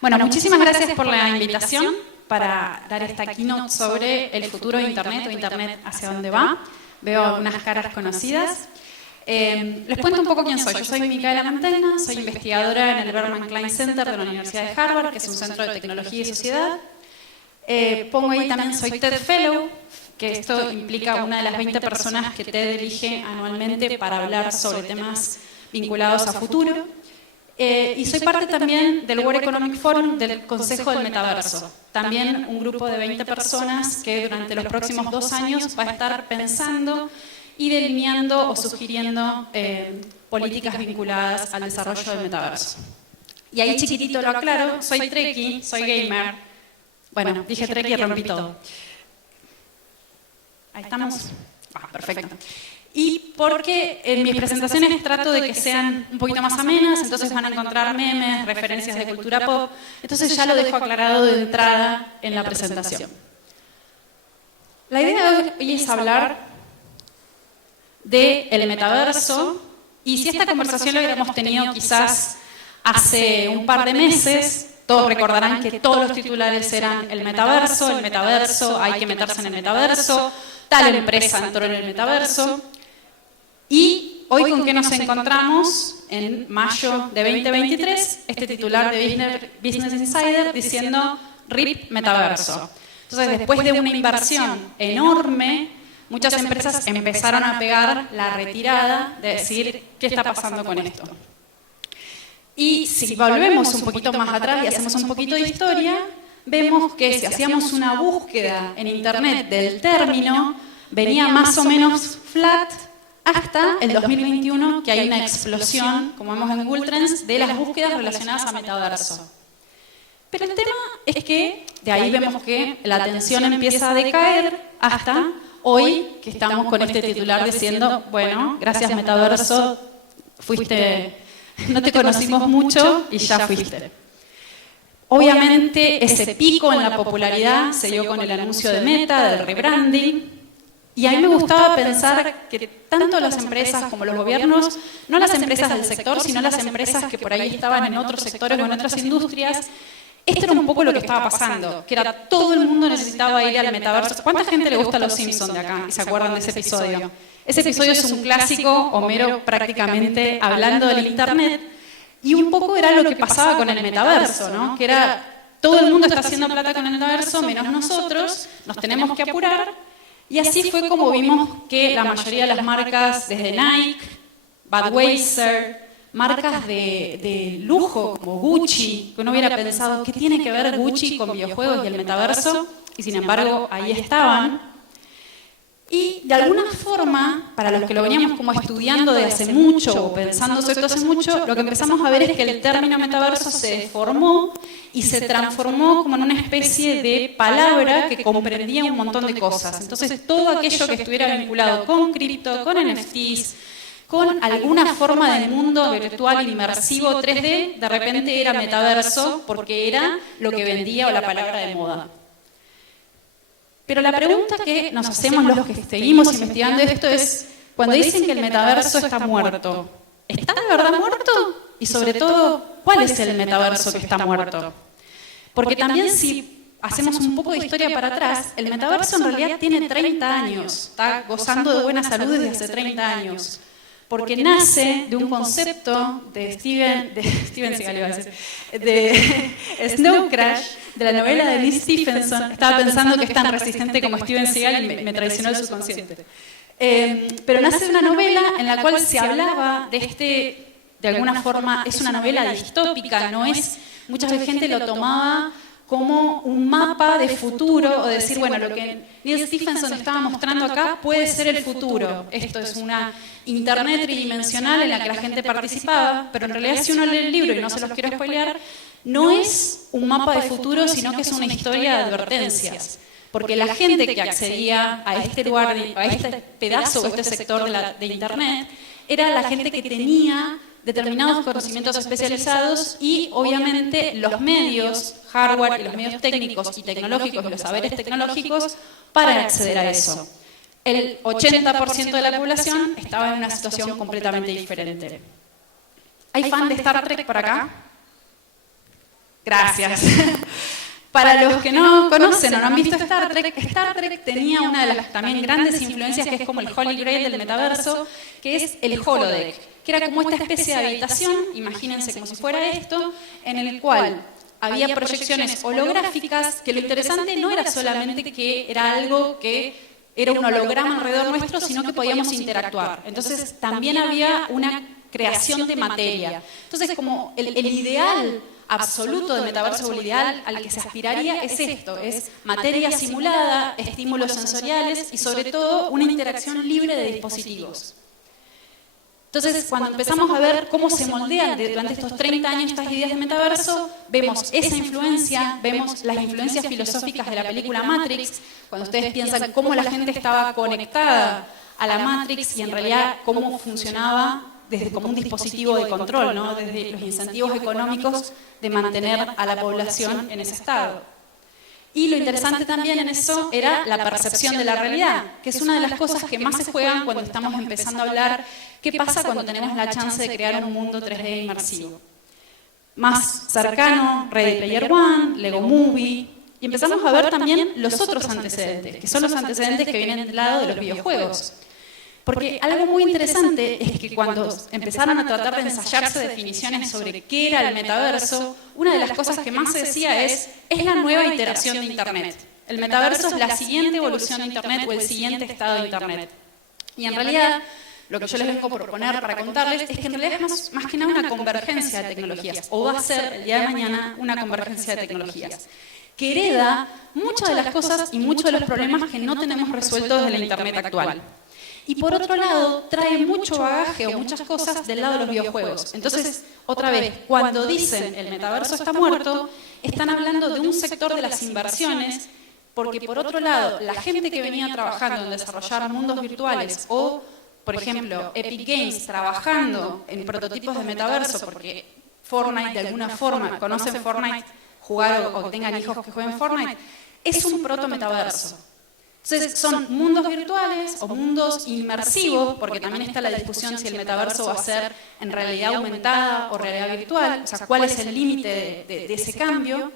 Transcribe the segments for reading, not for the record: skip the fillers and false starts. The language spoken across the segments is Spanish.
Bueno, muchísimas gracias por la invitación para dar esta keynote sobre el futuro de Internet o Internet hacia dónde va. Veo algunas caras conocidas. Les cuento un poco quién soy. Yo soy Micaela Mantelna, soy investigadora en el Berkman Klein Center de la Universidad de Harvard, que es un centro de tecnología y sociedad. Pongo ahí también soy TED Fellow, que esto implica una de las 20 personas que TED elige anualmente para hablar sobre temas vinculados a futuro. Y soy parte también del World Economic Forum del Consejo del Metaverso. También un grupo de 20 personas que durante los próximos 2 años va a estar pensando y delineando o sugiriendo políticas vinculadas al desarrollo del metaverso. Y ahí chiquitito lo aclaro, soy trekkie, soy gamer. Bueno, dije trekkie y rompí todo. Ahí estamos. Perfecto. Y porque en mis presentaciones trato de que sean un poquito más amenas, entonces van a encontrar memes, referencias de cultura pop, entonces ya lo dejo aclarado de entrada en la presentación. La idea de hoy es hablar del metaverso, y si esta conversación la hubiéramos tenido quizás hace un par de meses, todos recordarán que todos los titulares eran el metaverso, hay que meterse en el metaverso, tal empresa entró en el metaverso. Y hoy, ¿con qué nos encontramos? En mayo de 2023, este titular de Business Insider diciendo RIP Metaverso. Entonces, después de una inversión enorme, muchas empresas empezaron a pegar la retirada de decir, ¿qué está pasando con esto? Y si volvemos un poquito más atrás y hacemos un poquito de historia, vemos que si hacíamos una búsqueda en Internet del término, venía más o menos flat, hasta el 2021, que hay una explosión, como vemos en Google Trends, de las búsquedas relacionadas a metaverso. Pero el tema es que de ahí vemos que la atención empieza a decaer hasta hoy, que estamos con este titular diciendo, bueno, gracias metaverso, no te conocimos mucho y ya fuiste. Obviamente ese pico en la popularidad se dio con el anuncio de Meta, del rebranding. Y a mí me gustaba pensar que tanto las empresas como los gobiernos, no las empresas del sector, sino las empresas que por ahí estaban en otros sectores o en otras industrias, esto era un poco lo que estaba pasando, que era todo el mundo necesitaba ir al metaverso. ¿Cuánta gente le gusta Los Simpsons de acá y se acuerdan de ese episodio? Ese episodio es un clásico, Homero prácticamente hablando del Internet, y un poco era lo que pasaba con el metaverso, ¿no? Que era, todo el mundo está haciendo plata con el metaverso, menos nosotros, nos tenemos que apurar. Y así fue como vimos que la mayoría de las marcas, desde Nike, Budweiser, marcas de lujo como Gucci, que uno hubiera pensado, ¿qué tiene que ver Gucci con videojuegos y el metaverso? Y sin embargo, ahí estaban. Y de alguna forma, para los que lo veníamos como estudiando de hace mucho o pensando sobre esto hace mucho, lo que empezamos a ver es que el término metaverso se deformó y se transformó como en una especie de palabra que comprendía un montón de cosas. Entonces, todo aquello que estuviera vinculado con cripto, con NFTs, con alguna forma de mundo virtual inmersivo 3D, de repente era metaverso porque era lo que vendía o la palabra de moda. Pero la pregunta que nos hacemos los que seguimos investigando esto es, cuando dicen que el metaverso está muerto, ¿está de verdad muerto? Y sobre todo, ¿cuál es el metaverso que está muerto? Porque también si hacemos un poco de historia para atrás, el metaverso en realidad tiene 30 años, está gozando de buena salud desde hace 30 años. Porque nace de un concepto de Steven Seagal, iba a decir, de Snow Crash, de la novela de Lee Stephenson. Estaba pensando que es tan resistente como Steven Seagal y me traicionó el subconsciente. Pero nace de una novela en la cual se hablaba de de alguna forma, es una novela distópica, no es, mucha gente lo tomaba como un mapa de futuro, o decir, bueno, lo que Neil Stephenson estaba mostrando acá puede ser el futuro. Esto es una Internet tridimensional en la que la gente participaba, pero en realidad si uno lee el libro, y no se los quiero spoilear, no es un mapa de futuro, sino que es una historia de advertencias. Porque la gente que accedía a este lugar, a este pedazo o este sector de Internet, era la gente que tenía determinados conocimientos especializados y obviamente los medios, hardware y los medios técnicos y tecnológicos, los saberes tecnológicos para acceder a eso. El 80% de la población estaba en una situación completamente diferente. ¿Hay fan de Star Trek por acá? Gracias. Para los que no conocen o no han visto Star Trek tenía una de las también grandes influencias que es como el Holy Grail del metaverso, que es el holodeck, que era como esta especie de habitación, imagínense como si fuera esto, en el cual había proyecciones holográficas, que lo interesante no era solamente que era algo que era un holograma alrededor nuestro, sino que podíamos interactuar. Entonces también había una creación de materia. Entonces como el ideal absoluto del metaverso, o el ideal al que se aspiraría es esto, es materia simulada, estímulos sensoriales y sobre todo una interacción libre de dispositivos. Entonces, cuando empezamos a ver cómo se moldean durante estos 30 años estas ideas de metaverso, vemos esa influencia, vemos las influencias filosóficas de la película Matrix, cuando ustedes piensan cómo la gente estaba conectada a la Matrix y en realidad cómo funcionaba desde como un dispositivo de control, ¿no? Desde los incentivos económicos de mantener a la población en ese estado. Y lo interesante también en eso era la percepción de la realidad, que es una de las cosas que más se juegan cuando estamos empezando a hablar qué pasa cuando tenemos la chance de crear un mundo 3D inmersivo. Más cercano, Ready Player One, Lego Movie, y empezamos a ver también los otros antecedentes, que son los antecedentes que vienen del lado de los videojuegos. Porque algo muy interesante es que cuando empezaron a tratar de ensayarse definiciones sobre qué era el metaverso, una de las cosas que más se decía es la nueva iteración de Internet. El metaverso es la siguiente evolución de Internet o el siguiente estado de Internet. Y en realidad, lo que yo les vengo a proponer para contarles es que en realidad es más que nada una convergencia de tecnologías, o va a ser el día de mañana una convergencia de tecnologías, que hereda muchas de las cosas y muchos de los problemas que no tenemos resueltos desde la Internet actual. Y por otro lado, trae mucho bagaje o muchas cosas del lado de los videojuegos. Entonces, otra vez, cuando dicen el metaverso está muerto, están hablando de un sector de las inversiones, porque por otro lado, la gente que venía trabajando en desarrollar mundos virtuales o, por ejemplo, Epic Games trabajando en prototipos de metaverso, porque Fortnite de alguna forma, conocen Fortnite, jugar o tengan hijos que jueguen Fortnite, es un proto-metaverso. Entonces, son mundos virtuales o mundos inmersivos, porque también está la discusión si el metaverso va a ser en realidad aumentada o realidad virtual, o sea, cuál es el límite de ese cambio.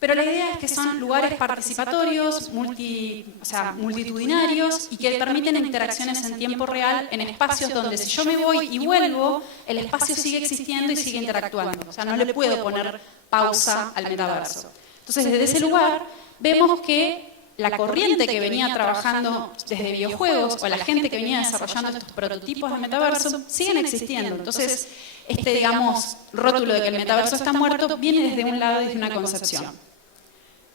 Pero la idea es que son lugares participatorios, multitudinarios y que permiten interacciones en tiempo real en espacios donde si yo me voy y vuelvo, el espacio sigue existiendo y sigue interactuando. O sea, no le puedo poner pausa al metaverso. Entonces, desde ese lugar, vemos que la corriente que venía trabajando desde videojuegos o la gente que venía desarrollando estos prototipos de metaverso siguen existiendo. Entonces, digamos, rótulo de que el metaverso está muerto viene desde un lado, desde una concepción.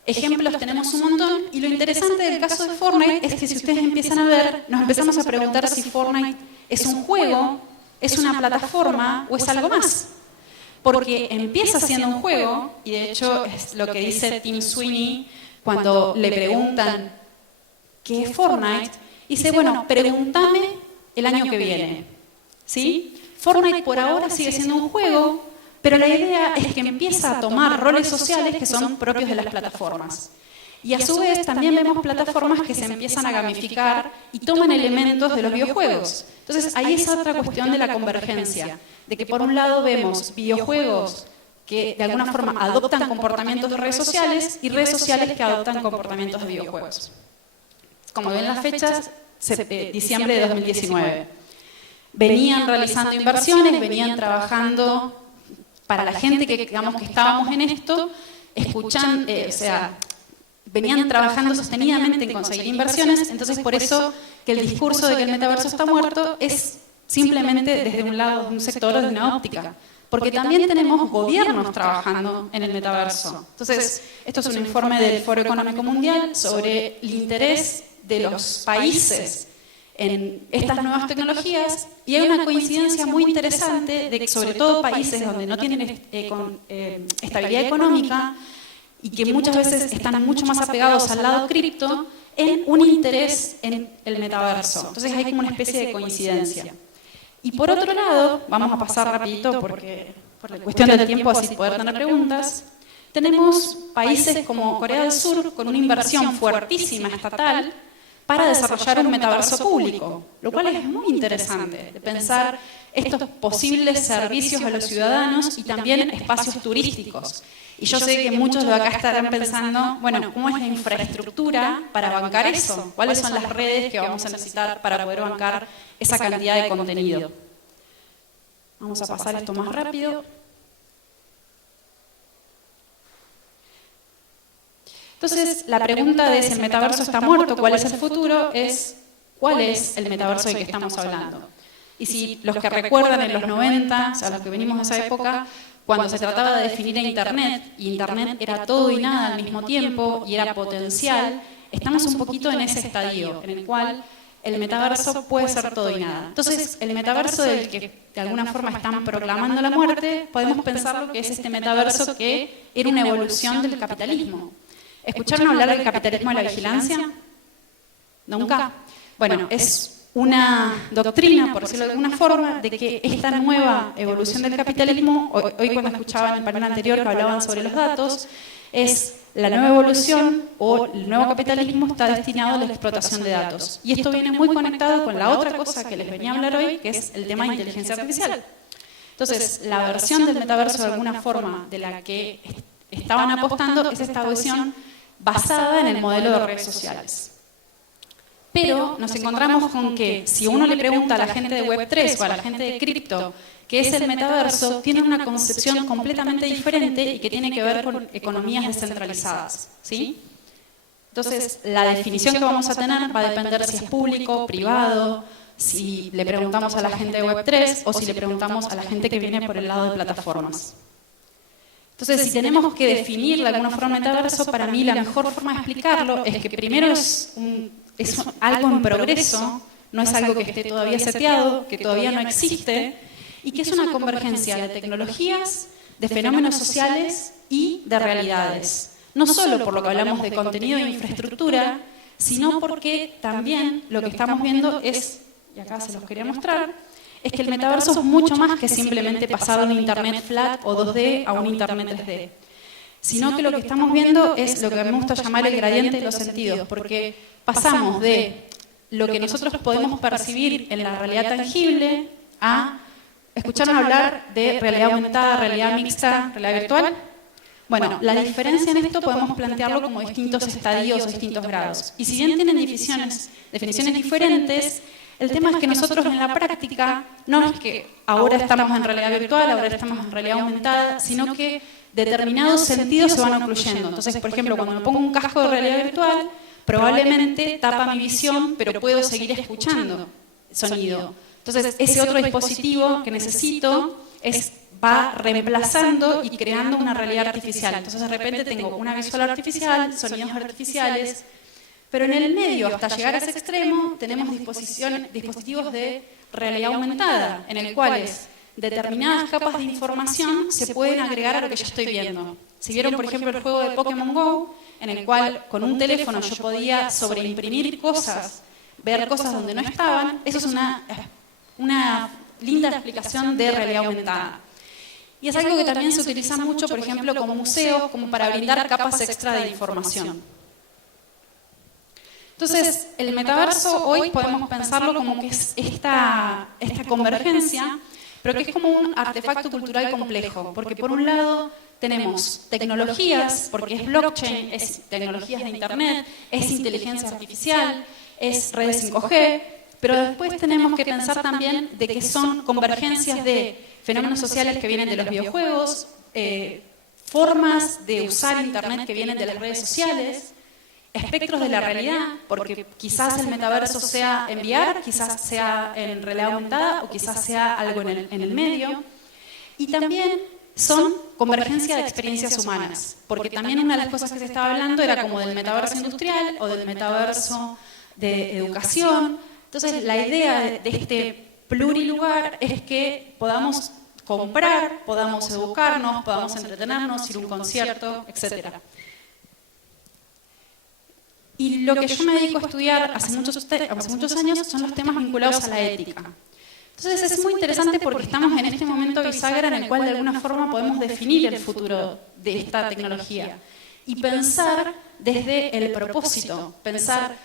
Ejemplos tenemos un montón y lo interesante del caso de Fortnite es que si ustedes empiezan a ver, nos empezamos a preguntar si Fortnite es un juego, es una plataforma o es algo más. Porque empieza siendo un juego y de hecho es lo que dice Tim Sweeney cuando le preguntan ¿qué es Fortnite? Y dice, bueno, pregúntame el año que viene. ¿Sí? Fortnite por ahora sigue siendo un juego, pero la idea es que empieza a tomar roles sociales que son propios de las plataformas. Y a su vez también vemos plataformas que se empiezan a gamificar y toman elementos de los videojuegos. Entonces ahí es otra cuestión de la convergencia, de que por un lado vemos videojuegos que de alguna forma adoptan comportamientos de redes sociales y redes sociales que adoptan comportamientos de videojuegos. Como ven las fechas, diciembre de 2019. Venían realizando inversiones, venían trabajando para la gente que, digamos, que estábamos en esto, venían trabajando sostenidamente en conseguir inversiones, entonces por eso que el discurso de que el metaverso está muerto es simplemente desde un lado, de un sector o de una óptica. Porque también tenemos gobiernos trabajando en el metaverso. Entonces, esto es un informe del Foro Económico Mundial sobre el interés de los países en estas nuevas tecnologías y hay una coincidencia muy interesante de que sobre todo países donde no tienen estabilidad económica y que muchas veces están mucho más apegados al lado cripto, en un interés en el metaverso. Entonces hay como una especie de coincidencia. Y por otro lado, vamos a pasar rapidito porque por la cuestión del tiempo, así poder tener preguntas, tenemos países como Corea del Sur con una inversión fuertísima estatal para desarrollar un metaverso público, lo cual es muy interesante de pensar estos posibles servicios a los ciudadanos y también espacios turísticos. Y yo sé que muchos de acá estarán pensando, bueno, ¿cómo es la infraestructura para bancar eso? ¿Cuáles son las redes que vamos a necesitar para poder bancar esa cantidad de contenido? Vamos a pasar esto más rápido. Entonces, la pregunta de si el metaverso está muerto, ¿cuál es el futuro? Es, ¿cuál es el metaverso del que estamos hablando? Y si los que recuerdan en los 90, o sea, los que venimos de esa época, cuando se trataba de definir Internet, y Internet era todo y nada al mismo tiempo, y era potencial, estamos un poquito en ese estadio, en el cual el metaverso puede ser todo y nada. Entonces, el metaverso del que de alguna forma están proclamando la muerte, podemos pensarlo que es este metaverso que era una evolución del capitalismo. ¿Escucharon hablar del capitalismo de la vigilancia? ¿Nunca? Bueno, es una doctrina, por decirlo de alguna forma, de que esta nueva evolución del capitalismo, hoy cuando escuchaban el panel anterior que hablaban sobre los datos, es la nueva evolución o el nuevo capitalismo está destinado a la explotación de datos. Y esto viene muy conectado con la otra cosa que les venía a hablar hoy, que es el tema de inteligencia artificial. Entonces, la versión del metaverso de alguna forma de la que estaban apostando es esta versión basada en el modelo de redes sociales. Pero nos encontramos con que si uno le pregunta a la gente de Web3 o a la gente de cripto qué es el metaverso, tienen una concepción completamente diferente y que tiene que ver con economías descentralizadas, ¿sí? Entonces, la definición que vamos a tener va a depender si es público, privado, si le preguntamos a la gente de Web3 o si le preguntamos a la gente que viene por el lado de plataformas. Entonces, si tenemos que definir de alguna forma el metaverso, para mí la mejor forma de explicarlo es que primero es algo en progreso, no es algo que esté todavía seteado, que todavía no existe, y que es una convergencia de tecnologías, de fenómenos sociales y de realidades. No solo por lo que hablamos de contenido e infraestructura, sino porque también lo que estamos viendo es, y acá se los quería mostrar, es que el metaverso es mucho más que simplemente pasar de un Internet flat o 2D a un Internet 3D. Sino que lo que estamos viendo es lo que a mí me gusta llamar el gradiente de los sentidos, porque pasamos de lo que nosotros podemos percibir en la realidad tangible a, ¿escucharon hablar de realidad aumentada, realidad mixta, realidad virtual? Bueno, la diferencia en esto podemos plantearlo como distintos estadios o distintos grados. Y si bien tienen definiciones diferentes, el tema es que nosotros en la práctica no es que ahora estamos en realidad virtual, ahora estamos en realidad aumentada, sino que determinados sentidos se van ocluyendo. Entonces, por ejemplo, cuando me pongo un casco de realidad virtual, probablemente tapa mi visión, pero puedo seguir escuchando sonido. Entonces, ese otro dispositivo que necesito va reemplazando y creando una realidad artificial. Entonces, de repente tengo una visual artificial, sonidos artificiales, pero en el medio, hasta llegar a ese extremo, tenemos dispositivos de realidad aumentada, en el cual determinadas capas de información se pueden agregar a lo que yo estoy viendo. Si vieron, por ejemplo, el juego de Pokémon GO, en el cual con un teléfono yo podía sobreimprimir cosas, ver cosas donde no estaban, eso es una linda explicación de realidad aumentada. Y es algo que también se utiliza mucho, por ejemplo, como museos, como para brindar capas extra de información. Entonces, el metaverso hoy podemos pensarlo como que es esta convergencia, pero que es como un artefacto cultural complejo, porque por un lado tenemos tecnologías, porque es blockchain, es tecnologías de Internet, es inteligencia artificial, es redes 5G, pero después tenemos que pensar también de que son convergencias de fenómenos sociales que vienen de los videojuegos, formas de usar Internet que vienen de las redes sociales, espectros de la realidad, porque quizás el metaverso sea en VR, quizás sea en realidad aumentada o quizás sea algo en el medio. Y también son convergencia de experiencias humanas, porque también una de las cosas que se estaba hablando era como del metaverso industrial o del metaverso de educación. Entonces, la idea de este plurilugar es que podamos comprar, podamos educarnos, podamos entretenernos, ir a un concierto, etcétera. Y lo que yo me dedico a estudiar hace muchos años son los temas vinculados a la ética. Entonces es muy interesante porque estamos en este momento bisagra en el cual de alguna forma podemos definir el futuro de esta tecnología y pensar desde el propósito, pensar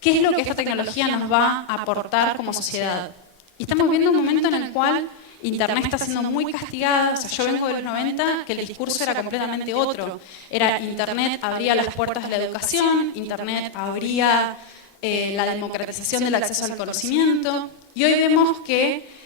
qué es lo que esta tecnología nos va a aportar como sociedad. Y estamos viendo un momento en el cual Internet está siendo muy castigada. O sea, yo vengo de los 90, que el discurso era completamente otro. Era Internet abría las puertas de la educación, Internet abría la democratización del acceso al conocimiento. Y hoy vemos que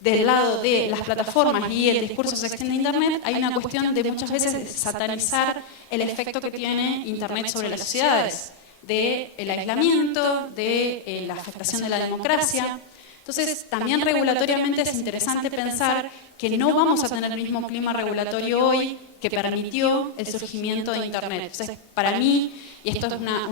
del lado de las plataformas y el discurso se extiende a Internet, hay una cuestión de muchas veces satanizar el efecto que tiene Internet sobre las sociedades, del aislamiento, de la afectación de la democracia. Entonces, también regulatoriamente es interesante pensar que no vamos a tener el mismo clima regulatorio hoy que permitió el surgimiento de Internet. Entonces, para mí, y esto es una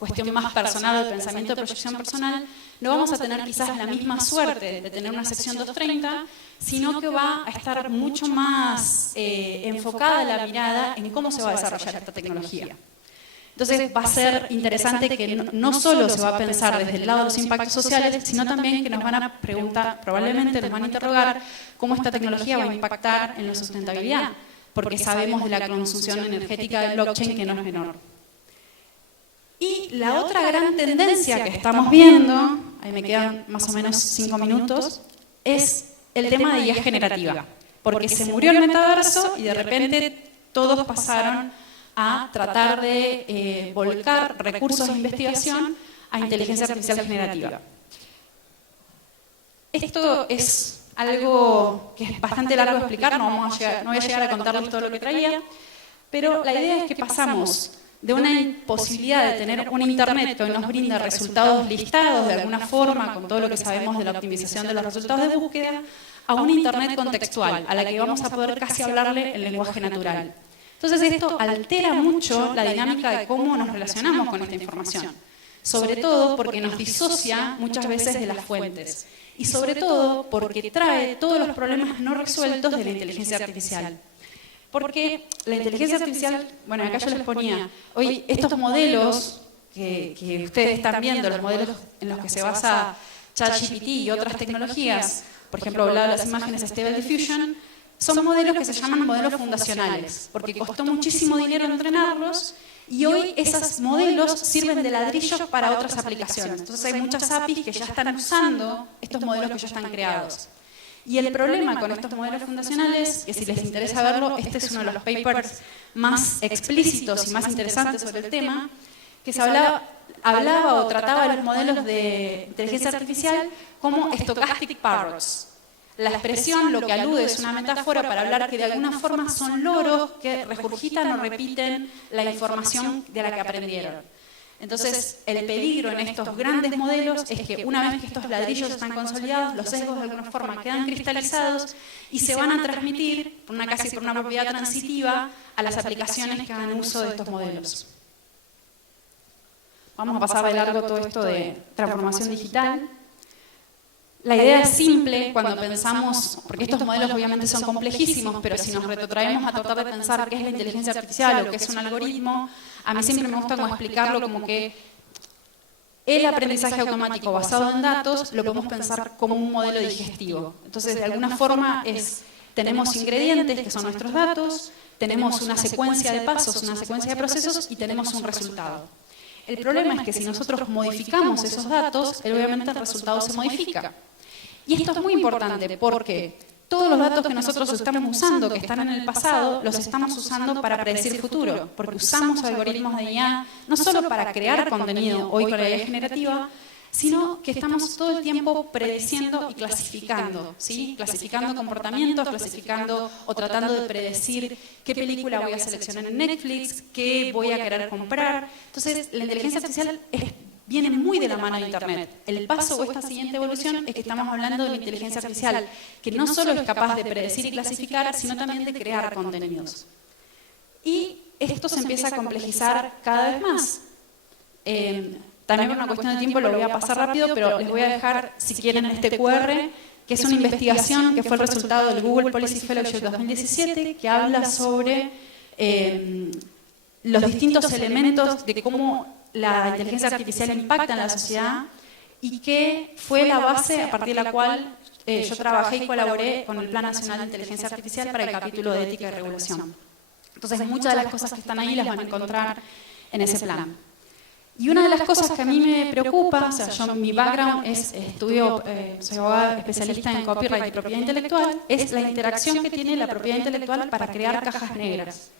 cuestión más personal, de pensamiento de proyección personal, no vamos a tener quizás la misma suerte de tener una sección 230, sino que va a estar mucho más enfocada la mirada en cómo se va a desarrollar esta tecnología. Entonces va a ser interesante que no solo se va a pensar desde el lado de los impactos sociales, sino también que nos van a preguntar, probablemente nos van a interrogar cómo esta tecnología va a impactar en la sustentabilidad, porque sabemos de la consumición energética del blockchain que no es menor. Y la otra gran tendencia que estamos viendo, ahí me quedan más o menos 5 minutos, es el tema de IA generativa, porque se murió el metaverso y de repente todos pasaron a tratar de volcar recursos de investigación a inteligencia artificial generativa. Esto es algo que es bastante largo de explicar, no voy a llegar a contarles todo lo que traía, pero la idea es que pasamos de una imposibilidad de tener un Internet que hoy nos brinda resultados listados de alguna forma, con todo lo que sabemos de la optimización de los resultados de búsqueda, a un Internet contextual, a la que vamos a poder casi hablarle en lenguaje natural. Entonces esto altera mucho la dinámica de cómo nos relacionamos con esta información, sobre todo porque nos disocia muchas veces de las fuentes y sobre todo porque trae todos los problemas no resueltos de la inteligencia artificial. Porque la inteligencia artificial, bueno, acá yo les ponía, hoy estos modelos que ustedes están viendo, los modelos en los que se basa ChatGPT y otras tecnologías, por ejemplo, hablaba de las imágenes Stable Diffusion, son modelos que se llaman modelos fundacionales, porque costó muchísimo dinero entrenarlos y hoy esos modelos sirven de ladrillos para otras aplicaciones. Entonces hay muchas APIs que ya están usando estos modelos que ya están creados. Y el problema con estos modelos fundacionales, que si les interesa verlo, este es uno de los papers más explícitos y más interesantes sobre el tema, que se hablaba o trataba de los modelos de inteligencia artificial como stochastic parrots. La expresión lo que alude es una metáfora para hablar que de alguna forma son loros que regurgitan o repiten la información de la que aprendieron. Entonces, el peligro en estos grandes modelos es que una vez que estos ladrillos están consolidados, los sesgos de alguna forma quedan cristalizados y se van a transmitir, casi por una propiedad transitiva, a las aplicaciones que hagan uso de estos modelos. Vamos a pasar de largo todo esto de transformación digital. La idea es simple cuando pensamos, porque estos modelos obviamente son complejísimos, pero si nos retrotraemos a tratar de pensar qué es la inteligencia artificial o qué es un algoritmo, a mí siempre me gusta como explicarlo como que el aprendizaje automático basado en datos lo podemos pensar como un modelo digestivo. Entonces, de alguna forma tenemos ingredientes que son nuestros datos, tenemos una secuencia de pasos, una secuencia de procesos y tenemos un resultado. El problema es que si nosotros modificamos esos datos, obviamente el resultado se modifica. Y esto es muy importante porque todos los datos que nosotros estamos usando, que están en el pasado, los estamos usando para predecir el futuro, porque usamos algoritmos de IA no solo para crear contenido hoy con la IA generativa, sino que estamos todo el tiempo prediciendo y clasificando, ¿sí? Clasificando comportamientos, clasificando o tratando de predecir qué película voy a seleccionar en Netflix, qué voy a querer comprar. Entonces, la inteligencia artificial viene muy de la mano de Internet. El paso o esta siguiente evolución es que estamos hablando de la inteligencia artificial, que no solo es capaz de predecir y clasificar, sino también de crear contenidos. Y esto se empieza a complejizar cada vez más. También por una cuestión de tiempo lo voy a pasar rápido, pero les voy a dejar, si quieren, este QR, que es una investigación que fue el resultado del Google Policy Fellowship 2017, que habla sobre los distintos elementos de cómo la inteligencia artificial impacta en la sociedad y que fue la base a partir de la cual yo trabajé y colaboré con el Plan Nacional de Inteligencia Artificial para el capítulo de Ética y Regulación. Entonces, muchas de las cosas que están ahí las van a encontrar en ese plan. Y una de las cosas que a mí me preocupa, o sea, mi background es estudio, soy abogada especialista en copyright y propiedad intelectual, es la interacción que tiene la propiedad intelectual para crear cajas negras.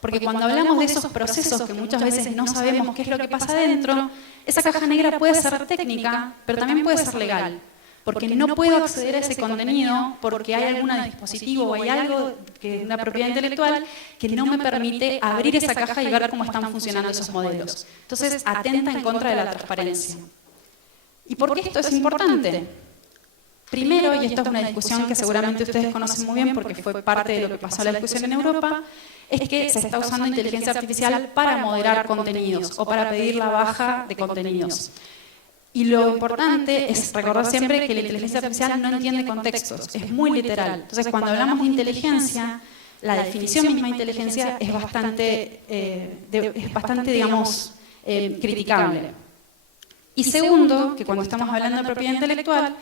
Porque cuando hablamos de esos procesos que muchas veces no sabemos qué es lo que pasa adentro, esa caja negra puede ser técnica, pero también puede ser legal. Porque no puedo acceder a ese contenido porque hay algún dispositivo o hay algo, que una propiedad intelectual, que no me permite abrir esa caja y ver cómo están funcionando esos modelos. Entonces, atenta en contra de la transparencia. ¿Y por qué esto es importante? Primero, y esto es una discusión que seguramente ustedes conocen muy bien porque fue parte de lo que pasó en la discusión en Europa, es que se está usando inteligencia artificial para moderar contenidos o para pedir la baja de contenidos. Y lo importante es recordar siempre que la inteligencia artificial no entiende contextos, es muy literal. Entonces, cuando hablamos de inteligencia, la definición misma de inteligencia es bastante, digamos, criticable. Y segundo, que cuando estamos hablando de propiedad intelectual,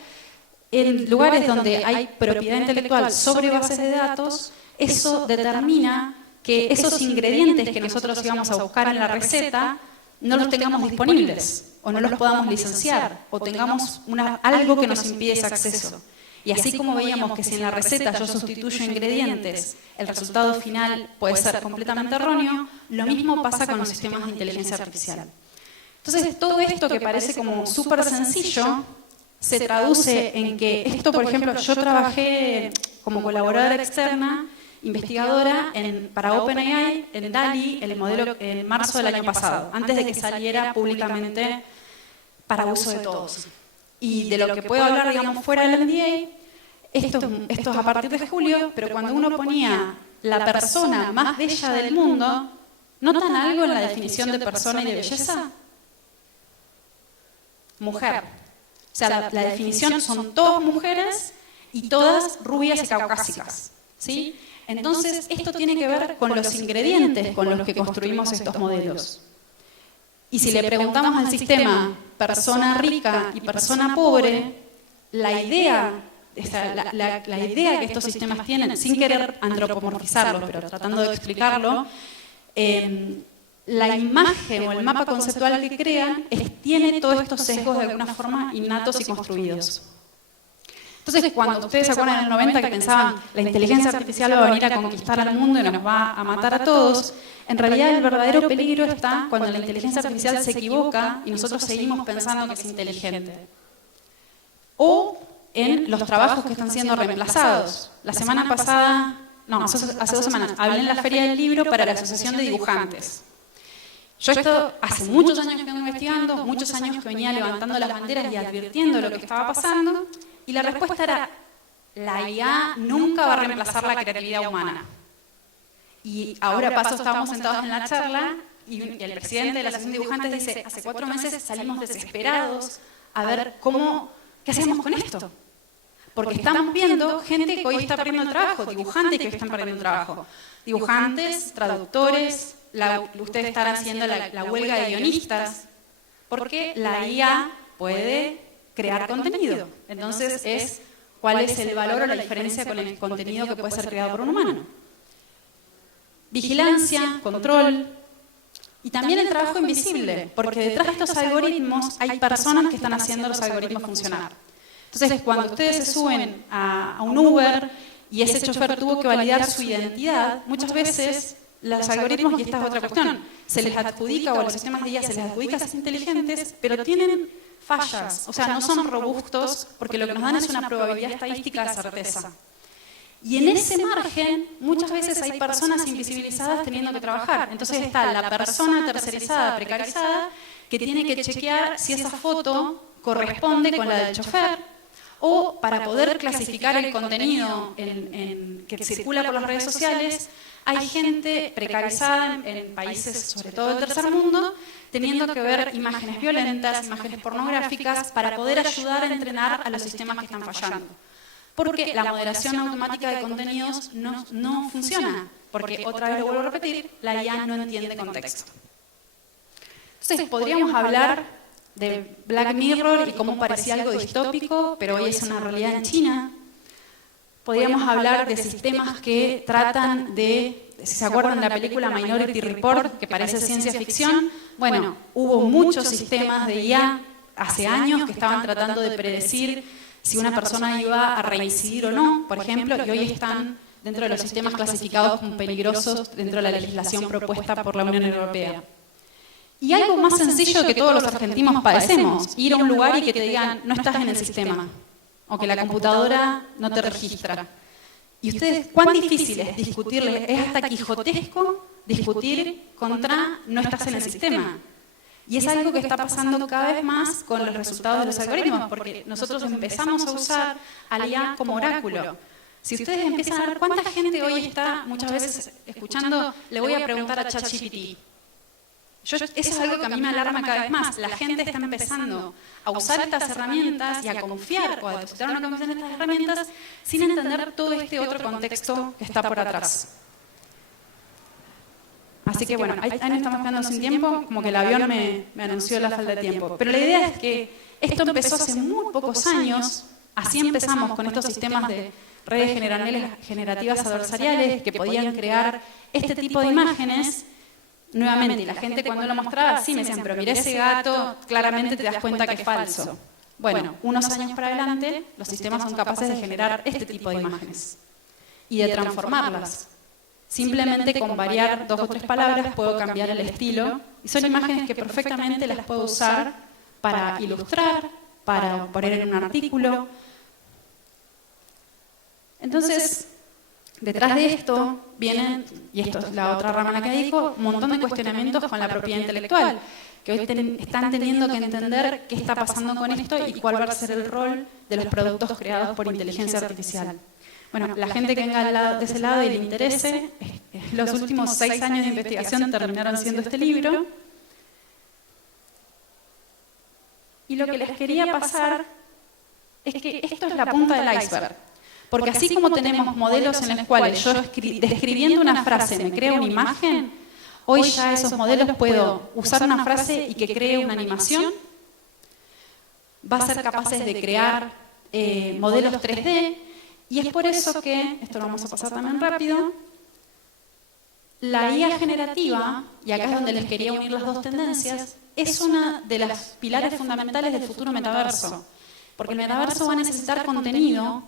en lugares donde hay propiedad intelectual sobre bases de datos, eso determina que esos ingredientes que nosotros íbamos a buscar en la receta no los tengamos disponibles, o no los podamos licenciar, o tengamos algo que nos impide ese acceso. Y así como veíamos que si en la receta yo sustituyo ingredientes, el resultado final puede ser completamente erróneo, lo mismo pasa con los sistemas de inteligencia artificial. Entonces, todo esto que parece como súper sencillo, se traduce en que esto, por ejemplo, yo trabajé como colaboradora externa, investigadora para OpenAI en DALL-E, el modelo en marzo del año pasado, antes de que saliera públicamente para uso de todos. Y de lo que puedo hablar, digamos, fuera del NDA, esto es a partir de julio, pero cuando uno ponía la persona más bella del mundo, ¿notan algo en la definición de persona y de belleza? Mujer. O sea, la definición son todas mujeres y todas rubias y caucásicas, ¿sí? Entonces, esto tiene que ver con los ingredientes con los que construimos estos modelos. Y si le preguntamos al sistema persona rica y persona pobre, la idea que estos sistemas tienen, sin querer antropomorfizarlo, pero tratando de explicarlo, la imagen o el mapa conceptual que crean tiene todos estos sesgos de alguna forma innatos y construidos. Entonces, cuando ustedes se acuerdan en el 90 que pensaban la inteligencia artificial va a venir a conquistar al mundo y nos va a matar a todos, en realidad el verdadero peligro está cuando la inteligencia artificial se equivoca y nosotros seguimos pensando que es inteligente. O en los trabajos que están siendo reemplazados. La semana pasada, no, hace 2 semanas, hablé en la Feria del Libro para la Asociación de Dibujantes. Yo esto hace muchos años que vengo investigando, muchos años que venía levantando las banderas y advirtiendo lo que estaba pasando, y la respuesta era, la IA nunca va a reemplazar la creatividad humana. Y ahora estábamos sentados en la charla y el presidente de la Asociación de Dibujantes dice, hace 4 meses salimos desesperados a ver qué hacemos con esto. Porque estamos viendo gente que hoy está perdiendo el trabajo, dibujantes que hoy están perdiendo el trabajo. Dibujantes, traductores, ustedes están haciendo la huelga de guionistas, porque la IA puede crear contenido. Entonces, ¿cuál es el valor o la diferencia con el contenido que puede ser creado por un humano? Vigilancia, control, y también el trabajo invisible, porque detrás de estos algoritmos hay personas que están haciendo los algoritmos funcionar. Entonces, cuando ustedes se suben a un Uber y ese chofer tuvo que validar su identidad, muchas veces los algoritmos, y esta es otra cuestión, se les adjudica, o a los sistemas de IA se les adjudica a ser inteligentes, pero tienen fallas, o sea, no son robustos, porque lo que nos dan es una probabilidad estadística de certeza. Y en ese margen, muchas veces hay personas invisibilizadas teniendo que trabajar. Entonces está la persona tercerizada, precarizada, que tiene que chequear si esa foto corresponde con la del chofer, o para poder clasificar el contenido que circula por las redes sociales, hay gente precarizada en países, sobre todo del tercer mundo, teniendo que ver imágenes violentas, imágenes pornográficas, para poder ayudar a entrenar a los sistemas que están fallando. Porque la moderación automática de contenidos no funciona, porque otra vez lo vuelvo a repetir, la IA no entiende contexto. Entonces podríamos hablar de Black Mirror y cómo parecía algo distópico, pero hoy es una realidad en China. Podríamos hablar de sistemas que tratan de si se acuerdan de la película Minority Report, que parece ciencia ficción, bueno, hubo muchos sistemas de IA hace años que estaban tratando de predecir si una persona iba a reincidir o no, por ejemplo, y hoy están dentro de los sistemas clasificados como peligrosos dentro de la legislación propuesta por la Unión Europea. Y algo más sencillo que todos los argentinos padecemos, ir a un lugar y que te digan, no estás en el sistema, o que la computadora no te registra. Y ustedes, ¿cuán difícil es discutirle? Es hasta quijotesco discutir contra no estás en el sistema. Y es algo que está pasando cada vez más con los resultados de los algoritmos, porque nosotros empezamos a usar al IA como oráculo. Si ustedes empiezan a ver cuánta gente hoy está muchas veces escuchando, le voy a preguntar a ChatGPT. Eso es algo que a mí me alarma cada vez más. La gente está empezando a usar estas herramientas y a confiar o a depositar una confianza en estas herramientas sin entender todo este otro contexto que está por atrás. Así que bueno, ahí nos estamos quedando sin tiempo, como que el avión me anunció la falta de tiempo. Pero la idea es que esto empezó hace muy pocos años, así empezamos con estos sistemas de redes generativas adversariales que podían crear este tipo de imágenes. Nuevamente, y la gente cuando lo mostraba, sí me decían, pero mirá ese gato, claramente te das cuenta que es falso. Bueno, unos años para adelante, los sistemas son capaces de generar este tipo de imágenes y de transformarlas. Simplemente con variar 2 o 3 palabras puedo cambiar el estilo. Y son imágenes que perfectamente las puedo usar para ilustrar, para poner en un artículo. Entonces, detrás de esto vienen, y esto es la otra rama en la que dedico, un montón de cuestionamientos con la propiedad intelectual, que hoy están teniendo que entender qué está pasando con esto y cuál va a ser el rol de los productos creados por inteligencia artificial. Bueno, la gente que venga de ese lado y le interese, los últimos 6 años de investigación terminaron siendo este libro. Y lo que les quería pasar es que esto es la punta del iceberg. Porque así como tenemos modelos en los cuales yo describiendo una frase me creo una imagen, hoy ya esos modelos puedo usar una frase y que cree una animación. Va a ser capaces de crear modelos 3D. Y es por eso que, esto lo vamos a pasar también rápido, la IA generativa, y acá es donde les quería unir las dos tendencias, es una de las pilares fundamentales del futuro metaverso. Porque el metaverso va a necesitar contenido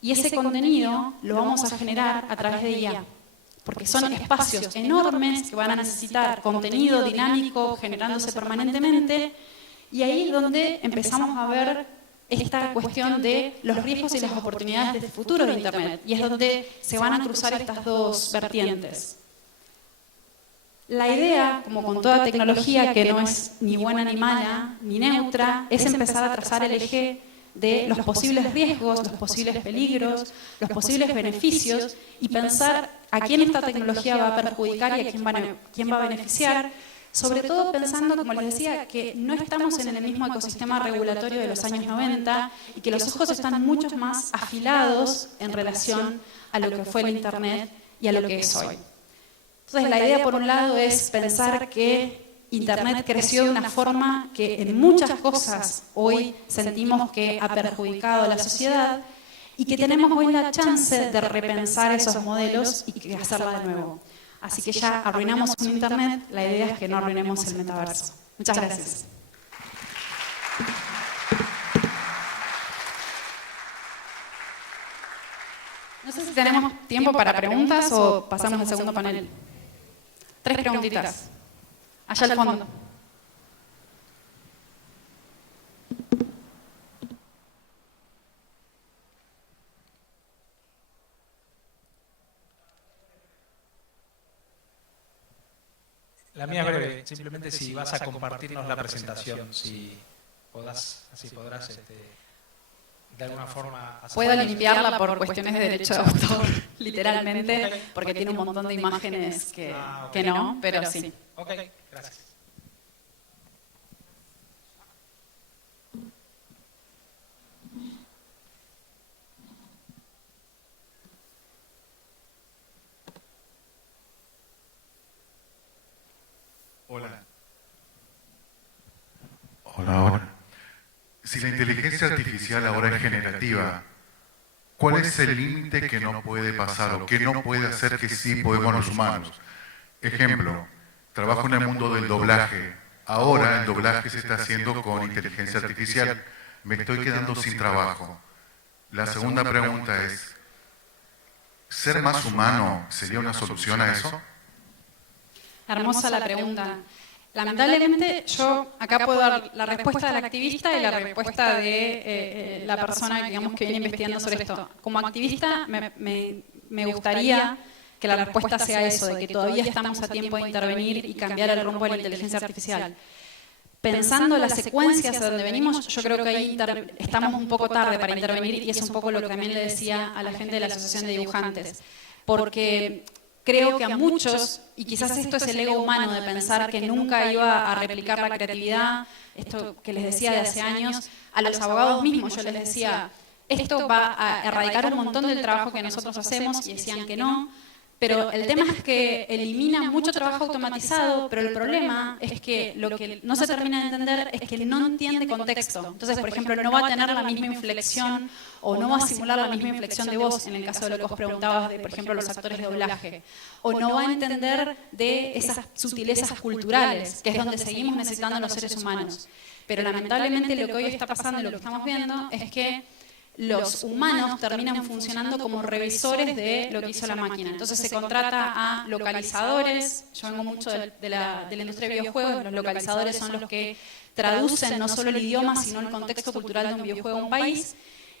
y ese contenido lo vamos a generar a través de IA. Porque son espacios enormes que van a necesitar contenido dinámico generándose permanentemente y ahí es donde empezamos a ver esta cuestión de los riesgos y las oportunidades del futuro de Internet. Y es donde se van a cruzar estas dos vertientes. La idea, como con toda tecnología que no es ni buena ni mala, ni neutra, es empezar a trazar el eje de los posibles riesgos, los posibles peligros, los posibles beneficios y pensar a quién esta tecnología va a perjudicar y a quién va a beneficiar. Sobre todo pensando, como les decía, que no estamos en el mismo ecosistema regulatorio de los años 90 y que los ojos están mucho más afilados en relación a lo que fue el Internet y a lo que es hoy. Entonces, la idea, por un lado, es pensar que Internet creció de una forma que en muchas cosas hoy sentimos que ha perjudicado a la sociedad y que tenemos hoy la chance de repensar esos modelos y que hacerla de nuevo. Así que ya arruinamos un Internet, la idea es que no arruinemos el metaverso. Muchas gracias. No sé si tenemos tiempo para preguntas o pasamos al segundo panel. 3 preguntitas. Allá al fondo. La mía es breve, simplemente si vas a compartirnos la presentación, si podrás de alguna forma... Puedo limpiarla por cuestiones de derecho de autor, literalmente, porque tiene un montón de imágenes que no, pero sí. Ok, gracias. Hola. Hola. Si la inteligencia artificial ahora es generativa, ¿cuál es el límite que no puede pasar o que no puede hacer que sí podemos los humanos? Ejemplo, trabajo en el mundo del doblaje. Ahora el doblaje se está haciendo con inteligencia artificial. Me estoy quedando sin trabajo. La segunda pregunta es, ¿ser más humano sería una solución a eso? Hermosa la pregunta. Lamentablemente yo acá puedo dar la respuesta del activista y la respuesta de la persona digamos, que viene investigando sobre esto. Como activista me gustaría que la respuesta sea eso, de que todavía estamos a tiempo de intervenir y cambiar el rumbo de la inteligencia artificial. Pensando las secuencias de donde venimos, yo creo que ahí estamos un poco tarde para intervenir y es un poco lo que también le decía a la gente de la Asociación de Dibujantes. Porque creo que a muchos, y quizás esto es el ego humano de pensar que nunca iba a replicar la creatividad, esto que les decía de hace años, a los abogados mismos yo les decía, esto va a erradicar un montón del trabajo que nosotros hacemos y decían que no. Pero el tema es que elimina mucho trabajo automatizado, pero el problema es que lo que no se termina de entender es que no entiende contexto. Entonces, por ejemplo, no va a tener la misma inflexión o no va a simular la misma inflexión de voz, en el caso de lo que os preguntabas de, por ejemplo, los actores de doblaje. O no va a entender de esas sutilezas culturales, que es donde seguimos necesitando los seres humanos. Pero lamentablemente lo que hoy está pasando y lo que estamos viendo es que los humanos terminan funcionando como revisores de lo que hizo la máquina. Entonces se contrata a localizadores, yo vengo mucho de la industria de videojuegos, los localizadores son los que traducen no solo el idioma, sino el contexto cultural de un videojuego a un país,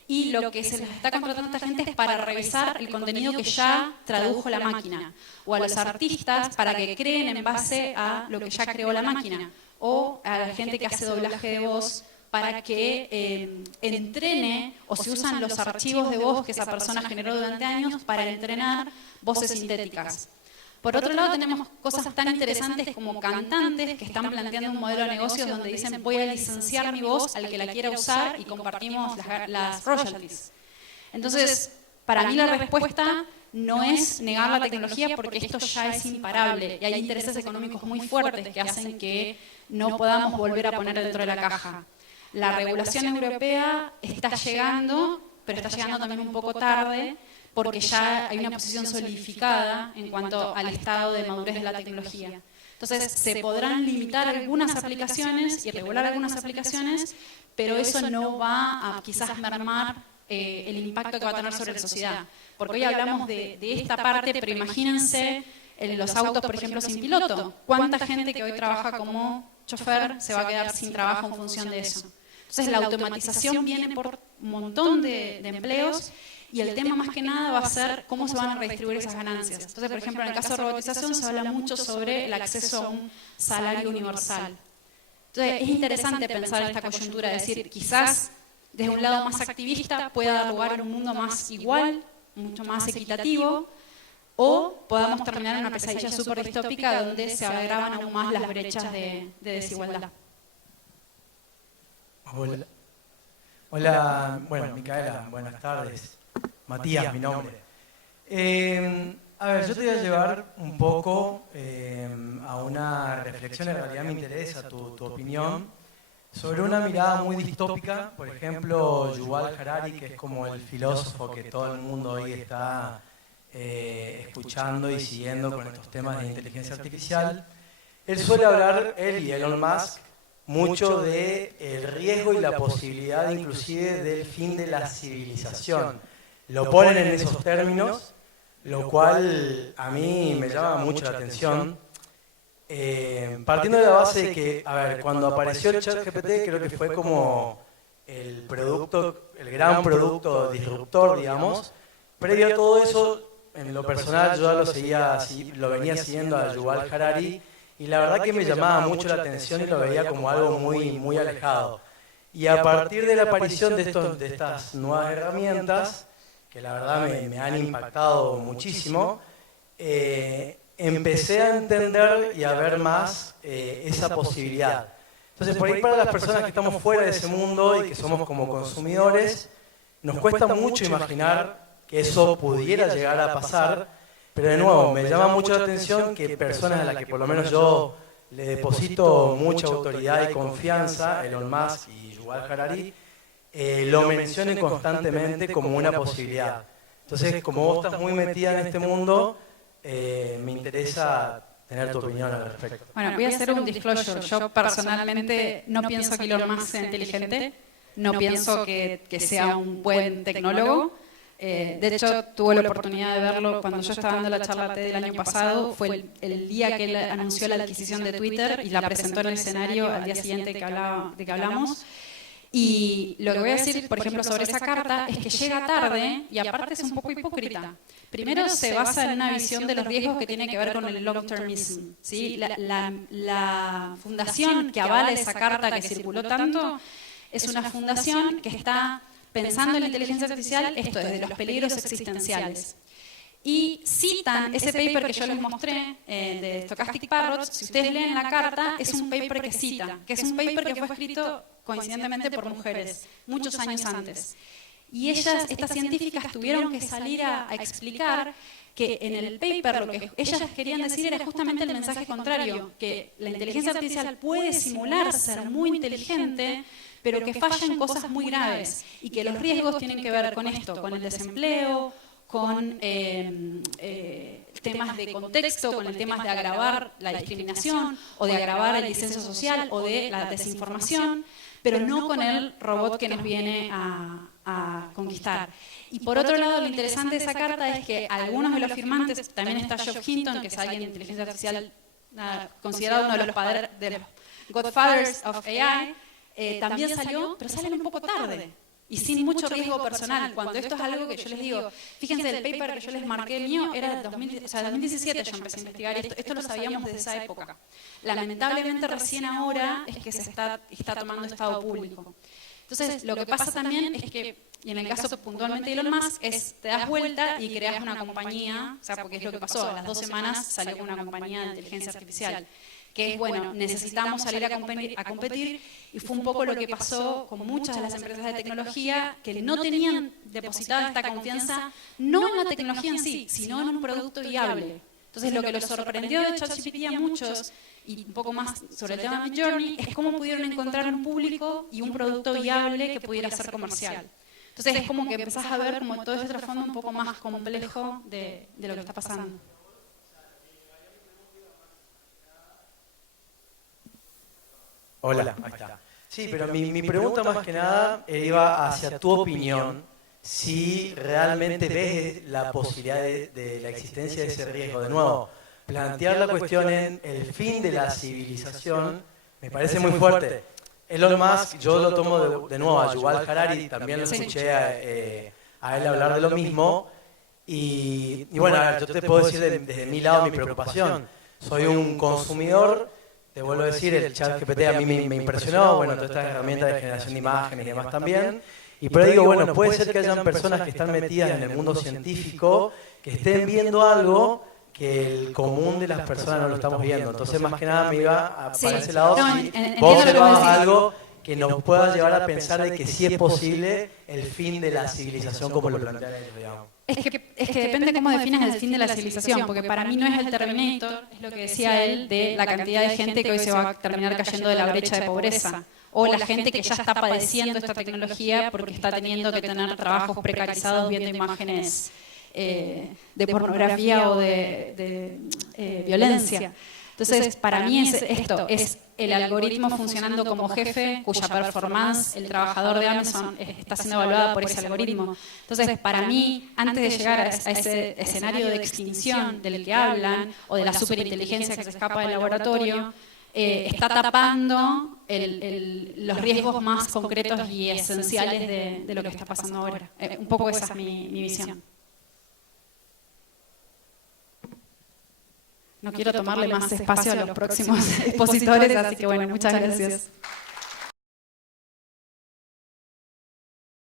y lo que se les está contratando a esta gente es para revisar el contenido que ya tradujo la máquina, o a los artistas para que creen en base a lo que ya creó la máquina, o a la gente que hace doblaje de voz, para que entrene o se usan los archivos de voz que esa persona generó durante años para entrenar voces sintéticas. Por otro lado, tenemos cosas tan interesantes como cantantes que están planteando un modelo de negocios donde dicen voy a licenciar mi voz al que la quiera usar y compartimos las royalties. Entonces, para mí la respuesta no es negar la tecnología porque esto ya es imparable y hay intereses económicos muy fuertes que hacen que no podamos volver a poner dentro de la caja. La regulación europea está llegando, pero está llegando también un poco tarde, porque ya hay una posición solidificada en cuanto al estado de madurez de la tecnología. Entonces, se podrán limitar algunas aplicaciones y regular algunas aplicaciones, pero eso no va a quizás mermar el impacto que va a tener sobre la sociedad. Porque hoy hablamos de esta parte, pero imagínense en los autos, por ejemplo, sin piloto. ¿Cuánta gente que hoy trabaja como chofer se va a quedar sin trabajo en función de eso? Entonces la automatización viene por un montón de empleos y el tema más que nada va a ser cómo se van a redistribuir esas ganancias. Entonces, por ejemplo, en el caso de robotización se habla mucho sobre el acceso a un salario universal. Entonces es interesante pensar esta coyuntura, es decir, quizás desde un lado más activista pueda dar lugar a un mundo más igual, mucho más equitativo, o podamos terminar en una pesadilla súper distópica donde se agravan aún más las brechas de desigualdad. Hola, bueno, Micaela, buenas tardes. Matías, mi nombre. A ver, yo te voy a llevar un poco a una reflexión, en realidad me interesa tu opinión, sobre una mirada muy distópica, por ejemplo, Yuval Harari, que es como el filósofo que todo el mundo hoy está escuchando y siguiendo con estos temas de inteligencia artificial. Él suele hablar, él y Elon Musk, mucho del riesgo y la posibilidad inclusive del fin de la civilización. Lo ponen en esos términos, lo cual a mí me llama mucho la atención. Partiendo de la base de que, a ver, cuando apareció el ChatGPT creo que fue como el producto, el gran producto disruptor, digamos. Previo a todo eso, en lo personal yo lo venía siguiendo a Yuval Harari, y la verdad que me llamaba mucho la atención y lo veía como algo muy alejado. Y a partir de la aparición de estas nuevas herramientas, que la verdad me han impactado muchísimo, empecé a entender y a ver más esa posibilidad. Entonces, por ahí para las personas que estamos fuera de ese mundo y que somos como consumidores, nos cuesta mucho imaginar que eso pudiera llegar a pasar. Pero de nuevo, me llama mucho la atención que personas a las que por lo menos yo le deposito mucha autoridad y confianza, Elon Musk y Yuval Harari, lo mencionen constantemente como una posibilidad. Entonces, como vos estás muy metida en este mundo, me interesa tener tu opinión al respecto. Bueno, voy a hacer un disclosure. Yo personalmente no pienso que Elon Musk sea inteligente, no pienso que sea un buen tecnólogo. De hecho, tuve la oportunidad de verlo cuando yo estaba dando la charla TED del año pasado. Fue el día que él anunció la adquisición de Twitter y la presentó en el escenario al día siguiente de que hablamos. Y lo que voy a decir, por ejemplo, sobre esa carta es que llega tarde y aparte es un poco hipócrita. Primero se basa en una visión de los riesgos que tiene que ver con el long-termism, ¿sí? La fundación que avala esa carta que circuló tanto es una fundación que está pensando en la inteligencia artificial, esto desde los peligros existenciales. Y citan ese paper que yo les mostré de Stochastic Parrots. Si ustedes leen la carta, es un paper que cita, que es un paper que fue escrito coincidentemente por mujeres, muchos años antes. Y estas científicas tuvieron que salir a explicar que en el paper lo que ellas querían decir era justamente el mensaje contrario, que la inteligencia artificial puede simular ser muy inteligente, pero que falla en cosas muy graves, y que los riesgos tienen que ver con esto, con el desempleo, con temas de contexto, con el tema de agravar la discriminación, o de agravar el disenso social, o de la desinformación, pero no con el robot que nos viene a conquistar. Y por otro lado, lo interesante de esa carta es que algunos de los firmantes, también está Geoff Hinton, que es alguien de inteligencia artificial considerado uno de los padres, de los Godfathers of AI, también salió, pero salen un poco tarde y sin mucho riesgo personal, cuando esto es algo que yo les digo, fíjense, el paper que yo les marqué, el mío, era 2017 yo empecé a investigar, esto lo sabíamos desde esa época. Lamentablemente recién ahora es que se está tomando estado público. Entonces, lo que pasa también es que, y en el caso puntualmente de Elon Musk, es te das vuelta y creas una compañía, o sea, porque es lo que pasó, a las 2 semanas salió con una compañía de inteligencia artificial, que es, bueno, necesitamos salir a competir, y fue un poco lo que pasó con muchas de las empresas de tecnología que no tenían depositada esta confianza, no en la tecnología en sí, sino en un producto viable. Entonces, lo que los sorprendió de ChatGPT a muchos, y un poco más sobre el tema de Midjourney, es cómo pudieron encontrar un público y un producto viable que pudiera ser comercial. Entonces, es como que empezás a ver como todo ese trasfondo un poco más complejo de lo que está pasando. Hola, ahí está. Sí, pero mi pregunta más que nada iba hacia tu opinión, si realmente ves la posibilidad de la existencia de ese riesgo. De nuevo, plantear la cuestión en el fin de la civilización me parece muy fuerte. Elon Musk, yo lo tomo de nuevo a Yuval Harari, también lo escuché a él hablar de lo mismo. Y bueno, a ver, yo te puedo decir desde mi lado mi preocupación. Soy un consumidor, te vuelvo a decir, el ChatGPT a mí me impresionó, bueno, todas estas herramientas de generación de imágenes y demás también. Y pero digo, bueno, puede ser que hayan personas que están metidas en el mundo científico, que estén viendo algo que el común de las personas no lo estamos viendo. Entonces, más que nada me iba para ese lado, si vos observabas algo que nos pueda llevar a pensar de que sí es posible el fin de la civilización como lo plantean ellos, digamos. Es que depende cómo defines el fin de la civilización, porque para mí no es el Terminator, es lo que decía él, de la cantidad de gente que hoy se va a terminar cayendo de la brecha de pobreza, o la gente que ya está padeciendo esta tecnología porque está teniendo que tener trabajos precarizados viendo imágenes de pornografía o de violencia. Entonces, para mí es esto, es el algoritmo funcionando como jefe, cuya performance, el trabajador de Amazon, está siendo evaluada por ese algoritmo. Entonces, para mí, antes de llegar a ese escenario de extinción del que hablan, o de la superinteligencia que se escapa del laboratorio, está tapando los riesgos más concretos y esenciales de lo que está pasando ahora. Un poco esa es mi visión. No quiero tomarle más espacio a los próximos expositores, así que bueno, muchas gracias.